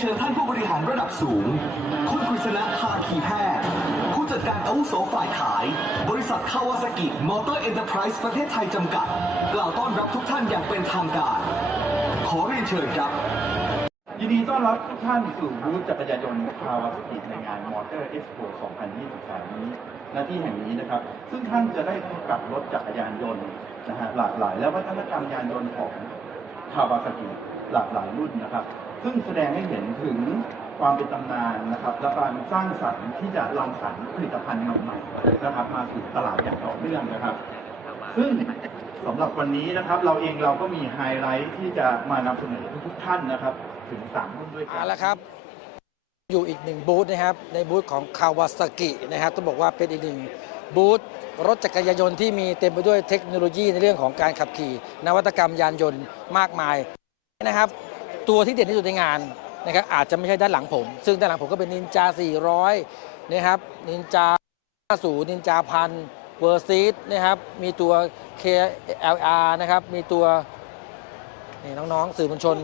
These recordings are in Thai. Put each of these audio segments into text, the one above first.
เชิญท่านผู้บริหารระดับสูง คุณกฤษณะภาคีแพทย์ ผู้จัดการอาวุโสฝ่ายขาย บริษัทคาวาซากิมอเตอร์เอ็นเตอร์ไพรส์ประเทศไทยจำกัด กล่าวต้อนรับทุกท่านอย่างเป็นทางการ ขอเรียนเชิญครับ ยินดีต้อนรับทุกท่านสู่บูธจักรยานยนต์คาวาสกิในงานมอเตอร์เอ็กซ์โป2023 นี้หน้าที่แห่งนี้นะครับ ซึ่งท่านจะได้พบกับรถจักรยานยนต์นะฮะหลากหลาย และวัฒนธรรมยานยนต์ของคาวาสกิหลากหลายรุ่นนะครับ ซึ่งแสดงให้เห็นถึงความเป็นตำนานนะครับ และการสร้างสรรค์ที่จะรังสรรค์ผลิตภัณฑ์ใหม่ๆนะครับมาสู่ตลาดอย่างต่อเนื่องนะครับ ซึ่งสำหรับวันนี้นะครับ เราเองเราก็มีไฮไลท์ที่จะมานำเสนอทุกๆท่านนะครับ ถึงสามรุ่นด้วยกัเอานละครับ อยู่อีกหนึ่งบูธนะครับ ในบูธของคาวาซากินะครับต้องบอกว่าเป็นอีกหนึ่งบูธรถจักรยานยนต์ที่มีเต็มไปด้วยเทคโนโลยีในเรื่องของการขับขี่ นวัตกรรมยานยนต์มากมายนะครับ ตัวที่เด่นที่สุดในงานนะครับอาจจะไม่ใช่ด้านหลังผม ซึ่งด้านหลังผมก็เป็นนินจา 400 นะครับนินจา 50 นินจาพันเวอร์ซีดนะครับมีตัว KLR นะครับมีตัวนี่น้องๆ สื่อมวลชน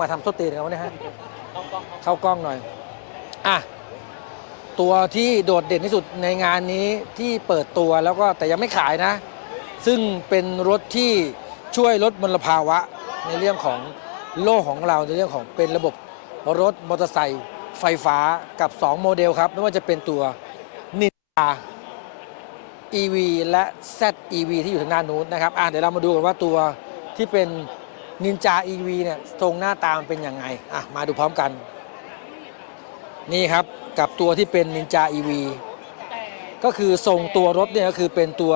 มาทำโทษตีนกันวะเนี่ยฮะเข้ากล้องหน่อยอะตัวที่โดดเด่นที่สุดในงานนี้ที่เปิดตัวแล้วก็แต่ยังไม่ขายนะ ซึ่งเป็นรถที่ช่วยลดมลภาวะในเรื่องของ โลกของเราในเรื่องของเป็นระบบรถมอเตอร์ไซค์ไฟฟ้ากับ 2 โมเดลครับ ไม่ว่าจะเป็นตัวนินจา EV และ ZEV ที่อยู่ทางด้านนู้นนะครับอะเดี๋ยวเรามาดูกันว่าตัวที่เป็นนินจา EV เนี่ยตรงหน้าตามเป็นยังไงอะมาดูพร้อมกัน นี่ครับกับตัวที่เป็นนินจา EV ก็คือทรงตัวรถเนี่ยก็คือเป็นตัว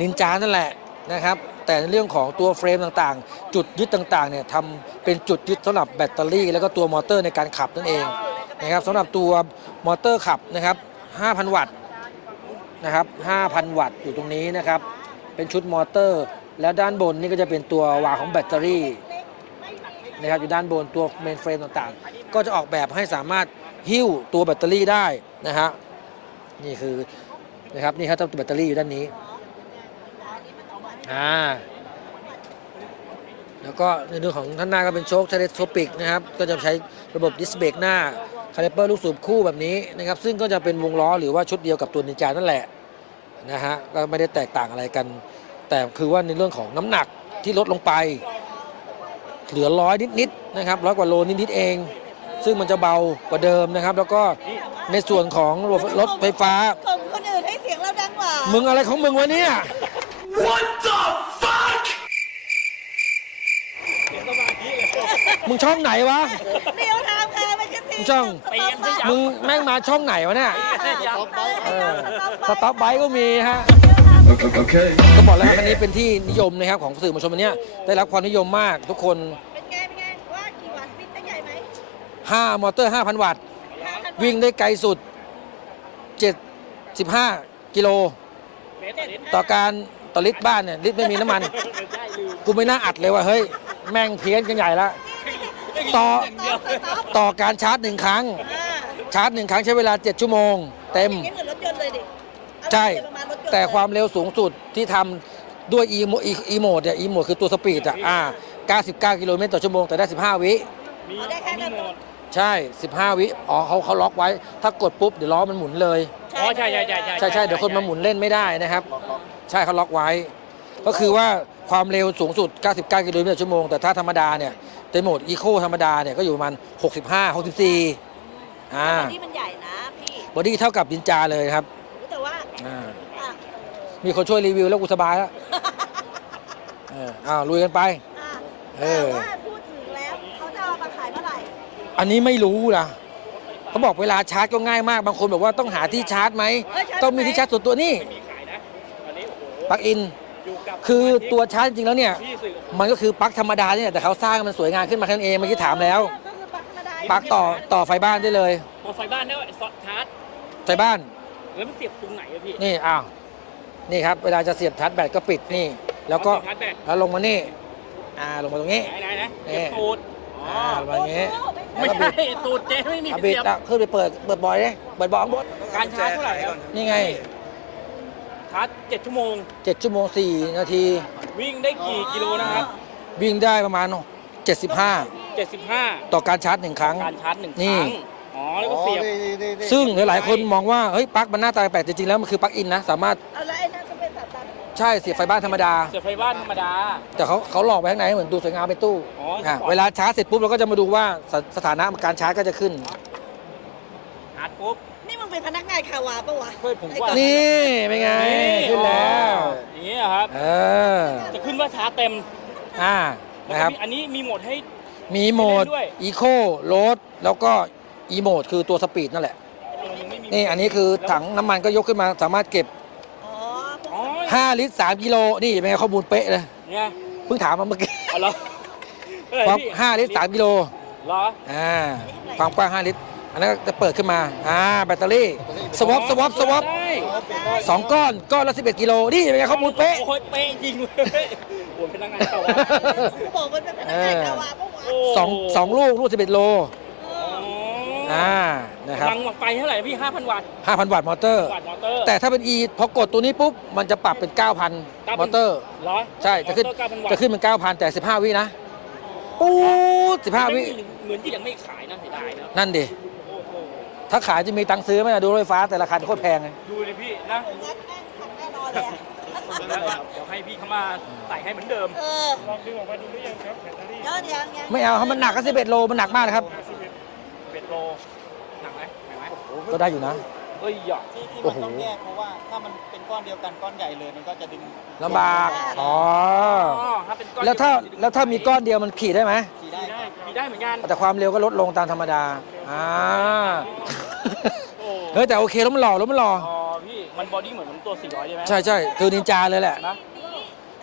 นินจานั่นแหละนะครับ แต่ในเรื่องของตัวเฟรมต่างๆ จุดยึดต่างๆเนี่ยทำเป็นจุดยึดสำหรับแบตเตอรี่ แล้วก็ตัวมอเตอร์ในการขับนั่นเองนะครับสำหรับตัวมอเตอร์ขับนะครับ 5,000 วัตต์นะครับ 5,000 วัตต์อยู่ตรงนี้นะครับ เป็นชุดมอเตอร์ แล้วด้านบนนี่ก็จะเป็นตัววาของแบตเตอรี่นะครับอยู่ด้านบนตัวเมนเฟรมต่างๆ ก็จะออกแบบให้สามารถหิ้วตัวแบตเตอรี่ได้นะฮะนี่คือนะครับนี่ครับตัวแบตเตอรี่อยู่ด้านนี้ อ่าแล้วก็ในเรื่องของท่านหน้าก็เป็นโชคเทเลสโคปิกนะครับ ก็จะใช้ระบบดิสเบรกหน้าคาลิเปอร์ลูกสูบคู่แบบนี้นะครับ ซึ่งก็จะเป็นวงล้อหรือว่าชุดเดียวกับตัวนินจานั่นแหละนะฮะก็ไม่ได้แตกต่างอะไรกัน แต่คือว่าในเรื่องของน้ำหนักที่ลดลงไป เหลือร้อยนิดๆนะครับร้อยกว่าโลนิดๆเอง ซึ่งมันจะเบากว่าเดิมนะครับ แล้วก็ในส่วนของรถรถไฟฟ้าข่มคนอื่นให้เสียงเราดังกว่ามึงอะไรของมึงวะเนี่ย มึงช่องไหนวะเดียวทางค่ะไม่ใช่สิช่องสต๊อปบ้ามึงแม่งมาช่องไหนวะเนี่ย เออสต็อปไบค์ก็มีฮะก็บอกแล้วครับอันนี้เป็นที่นิยมนะครับของสื่อมวลชนวันเนี้ยได้รับความนิยมมากทุกคน เป็นไง เป็นไง ว่ากี่วัตต์วิ่งได้ใหญ่ไหม5 มอเตอร์ 5,000 วัตต์วิ่งได้ไกลสุด 75 กิโล ต่อการต่อลิตรบ้านเนี่ยลิตรไม่มีน้ำมัน กูไม่น่าอัดเลยว่า เฮ้ย แม่งเพี้ยนกันใหญ่ละ ต่อต่อการชาร์จหนึ่งครั้งอ่าชาร์จหนึ่งครั้งใช้เวลา 7 ชั่วโมง เต็ม อย่างนี้เหมือนรถยนต์เลยดิใช่ประมาณรถยนต์แต่ความเร็วสูงสุดที่ทำด้วย e โม e โหมดเนี่ย e โหมดคือตัวสปีดอะอ่า99 กิโลเมตรต่อชั่วโมง แต่ได้ 15 วิ เอาได้แค่นั้นใช่ 15 วิ อ๋อเขาเขาล็อกไว้ ถ้ากดปุ๊บ เดี๋ยวล้อมันหมุนเลย อ๋อใช่ใช่ใช่ใช่ ใช่ใช่เดี๋ยวคนมาหมุนเล่นไม่ได้นะครับ ใช่เขาล็อกไว้ ก็คือว่าความเร็วสูงสุด 99 กิโลเมตรต่อชั่วโมง แต่ถ้าธรรมดาเนี่ย ในโหมดอีโคธรรมดาเนี่ยก็อยู่ประมาณ65 64อ่าแต่นี่มันใหญ่นะพี่บอดี้เท่ากับดินจาเลยครับรู้แต่ว่าอ่าอะมีคนช่วยรีวิวแล้วกูสบายแล้วเอออ้าวลุยกันไปอะเออแต่ว่าพูดถึงแล้วเขาจะเอามาขายเมื่อไหร่อันนี้ไม่รู้นะเขาบอกเวลาชาร์จก็ง่ายมากบางคนบอกว่าต้องหาที่ชาร์จไหมเฮ้ยชาร์จต้องมีที่ชาร์จส่วนตัวนี่มีขายนะตอนนี้โอ้โหปลั๊กอินอยู่กับ คือตัวชาร์จจริงๆแล้วเนี่ยที่สื่อมันก็คือปลั๊กธรรมดาเนี่ยแต่เขาสร้างมันสวยงามขึ้นมาแค่นั้นเองเมื่อกี้ถามแล้ว ก็คือปลั๊กธรรมดาปลั๊กต่อต่อไฟบ้านได้เลยพอไฟบ้านได้ชาร์จ ไฟบ้าน แล้วมันเสียบตรงไหนอะพี่ นี่อ้าวนี่ครับ เวลาจะเสียบชาร์จแบตก็ปิดนี่ แล้วก็ชาร์จแบต แล้วลงมานี่ อ่าลงมาตรงนี้ ไหนไหนนะนี่เสียบตูดอ๋ออ่าลงมาอย่างงี้ไม่ใช่ตูดเจ๊ไม่มีเอาเสีบิดยบแล้วขึ้นไปเปิดเปิดบอยเลยเปิดบอลบดการชาร์จเท่าไหร่ครับ นี่ไง ชาร์จเจ็ดชั่วโมง 7 ชั่วโมง 4 นาที วิ่งได้กี่กิโลนะครับ วิ่งได้ประมาณ 75 75 ต่อการชาร์จหนึ่งครั้ง การชาร์จหนึ่งคนี่ รั้งอ๋อแล้วก็เสียบ ซึ่งหลายๆคนมองว่าเฮ้ยปลั๊กมันหน้าตาแปลกจริงๆแล้วมันคือปลั๊กอินนะ สามารถเอาแล้วไอ้นั่นก็เป็นสับตันใช่เสียบไฟบ้านธรรมดา เสียบไฟบ้านธรรมดา แต่เขาเขาหลอกไว้ข้างในให้เหมือนดูสวยงามเป็นตู้อ๋ออะเวลาชาร์จเสร็จปุ๊บเราก็จะมาดูว่าสสถานะการชาร์จก็จะขึ้น ชาร์จปุ๊บนี่ มึงเป็นพนักงานคาวาปะวะเฮ้ยผมว่า นี่เป็นไง ขึ้นแล้วอ๋ออย่างนี้เหรอครับ เออ จะขึ้นว่าชาร์จเต็มอ่า แล้วนะก็ครับ มีอันนี้มีโหมดให้ มีโหมดเล่นด้วย อีโคโรดแล้วก็อีโหมดคือตัวสปีดนั่นแหละตัวนึงไม่มีนี่อันนี้คือถังน้ำมันก็ยกขึ้นมาสามารถเก็บ อ๋อพวกอ๋อ5 ลิตร 3 กิโล นี่เป็นไงข้อมูลเป๊ะเลย เนี่ยเพิ่งถามมาเมื่อกี้เอาเหรอเท่ไหความพี่5ลิตร 3 กิโล เหรอ อ่า ความกว้าง 5 ลิตร อันนั้นก็จะเปิดขึ้นมา อ่า แบตเตอรี่ สวอป สวอป สวอปได้สองก้อน ก้อนละ11กิโล นี่เป็นไงข้อมูลเป๊ะ โอ้โหเป๊ะจริงเลยโอ้ยพนักงานเก่าอะกูบอกมันเป็นพนักงานคาวาปะวะโอ้สองสองลูก ลูก11โลเออ๋อออ่า นะครับกำลังไฟเท่าไหร่พี่5,000 วัตต์5,000 วัตต์มอเตอร์ วัตต์มอเตอร์ แต่ถ้าเป็น E พอกดตัวนี้ปุ๊บ มันจะปรับเป็น 9,000 มอเตอร์ เหรอใช่ จะขึ้น มอเตอร์9,000วัตต์จะขึ้นเป็น 9,000 แต่ 15 วินะ ปู๊ด15 วิ เหมือนที่ยังไม่ขายนะเสียดายนะนั่นดิโอ้โห ถ้าขายจะมีตังค์ซื้อไหมอะดูรถไฟฟ้าแต่ราคาโคตรแพงไงดูเลยพี่นะงัดแม่งขัดแน่นอนเลยอะแล้วก็เดี๋ยวให้พี่เขามาใส่ให้เหมือนเดิม เออลองดึงออกมาดูหรือยังครับแบตเตอรี่ยอดยังยังไม่เอาครับมันหนักก็11โลมันหนักมากนะครับเป็ดโลหนักไหมหนักไหมก็ได้อยู่นะ เอ้ยหยอก ที่ที่โอ้มันโหต้องแยกเพราะว่าถ้ามันเป็นก้อนเดียวกันก้อนใหญ่เลยมันก็จะดึงลำบาก อ๋ออ๋อถ้าเป็นก้อนแล้วถ้าแล้วถ้ามีก้อนเดียวมันขี่ได้ไหม ขี่ได้ได้ได้มีได้เหมือนกันแต่ความเร็วก็ลดลงตามธรรมดา อ่า โอ้เฮ้ยแต่โอเครถมันหล่อรถมันหล่อ อ๋อพี่มันบอดี้เหมือนมันตัว400ใช่ไหมใช่ใช่คือนินจาเลยแหละ นะ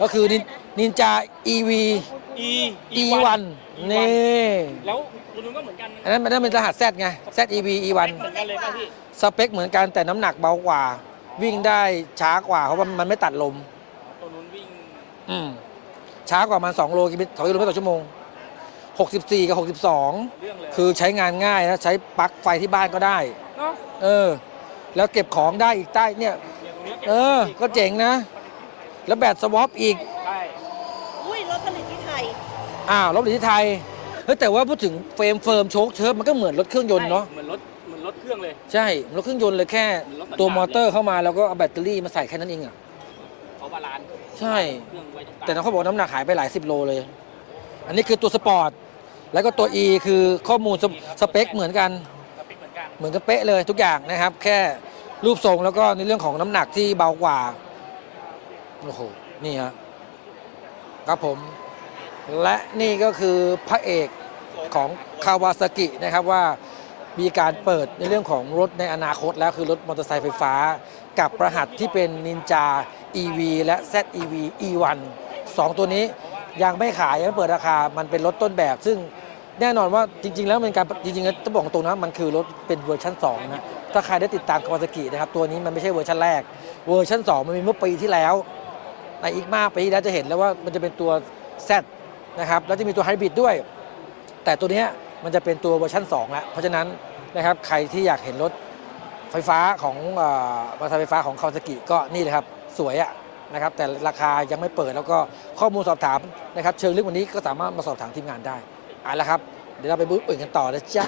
ก็คือนินนินจา EV E E1 นี่ แล้วตัวนู้นก็เหมือนกันอันนั้นมันนั่นเป็นรหัส Z ไง ZEV E1 เหมือนกันเลยป่ะพี่ สเปคเหมือนกันแต่น้ำหนักเบากว่า วิ่งได้ช้ากว่าเพราะว่ามันไม่ตัดลม ตัวนู้นวิ่งอืมช้ากว่ามัน2โลกิโล2กิโลเมตรต่อชั่วโมง 64 กับ เรื่องเลย62 คือใช้งานง่ายนะใช้ปลั๊กไฟที่บ้านก็ได้ เนาะเออ แล้วเก็บของได้อีกใต้เนี่ยเนี่ยตรงนี้ก็บเออก็เจ๋งนะ แล้วแบตสวอปอีก ใช่อุ้ยรถผลิตที่ไทย อ้าวรถที่ไทยเฮ้ยแต่ว่าพูดถึงเฟรมเฟิร์มโชคเชิร์ฟมันก็เหมือนรถเครื่องยนต์เนาะเหมือนร ถเหมือนรถเครื่องเลย ใช่รถเครื่องยนต์เลยแค่เหมือนรถสันดาปตัวมอเตอร์เข้ามาแล้วก็เอาแบตเตอรี่มาใส่แค่นั้นเองอะเขาบาลานซ์ใช่ เครื่องไว้ตรงกลางแต่เขาบอกน้ำหนักหายไปหลายสิบโลเลย อันนี้คือตัวสปอร์ต แล้วก็ตัว E คือข้อมูลสสเปคเหมือนกันสเปคเหมือนกันเหมือนกันเป๊ะเลยทุกอย่างนะครับ แค่รูปทรงแล้วก็ในเรื่องของน้ำหนักที่เบากว่า โอ้โห นี่ฮะครับผม และนี่ก็คือพระเอกของคาวาซากินะครับว่า มีการเปิดในเรื่องของรถในอนาคตแล้วคือรถมอเตอร์ไซค์ไฟฟ้า กับรหัสที่เป็นนินจา EV และ ZEV E1 สองตัวนี้ยังไม่ขาย ยังไม่เปิดราคามันเป็นรถต้นแบบ ซึ่งแน่นอนว่าจริง ๆ แล้วมันการจริงๆจะบอกตรงนะมันคือรถเป็นเวอร์ชัน2นะถ้าใครได้ติดตามคาวาซากินะครับตัวนี้มันไม่ใช่เวอร์ชันแรก เวอร์ชัน2 มันมีเมื่อปีที่แล้วในอีกมากปีที่แล้วจะเห็นแล้วว่ามันจะเป็นตัว Z นะครับแล้วจะมีตัวไฮบริดด้วย แต่ตัวนี้ มันจะเป็นตัวเวอร์ชัน2แล้วเพราะฉะนั้นนะครับใครที่อยากเห็นรถไฟฟ้าของมอเตอร์ไซค์ไฟฟ้าของคาวาซากิก็นี่เลยครับสวยอะนะครับแต่ราคายังไม่เปิดแล้วก็ข้อมูลสอบถามนะครับเชิงลึกวันนี้ก็สามารถมาสอบถามทีมงานได้เอาละครับเดี๋ยวเราไปบูธอื่นกันต่อนะจ๊ะ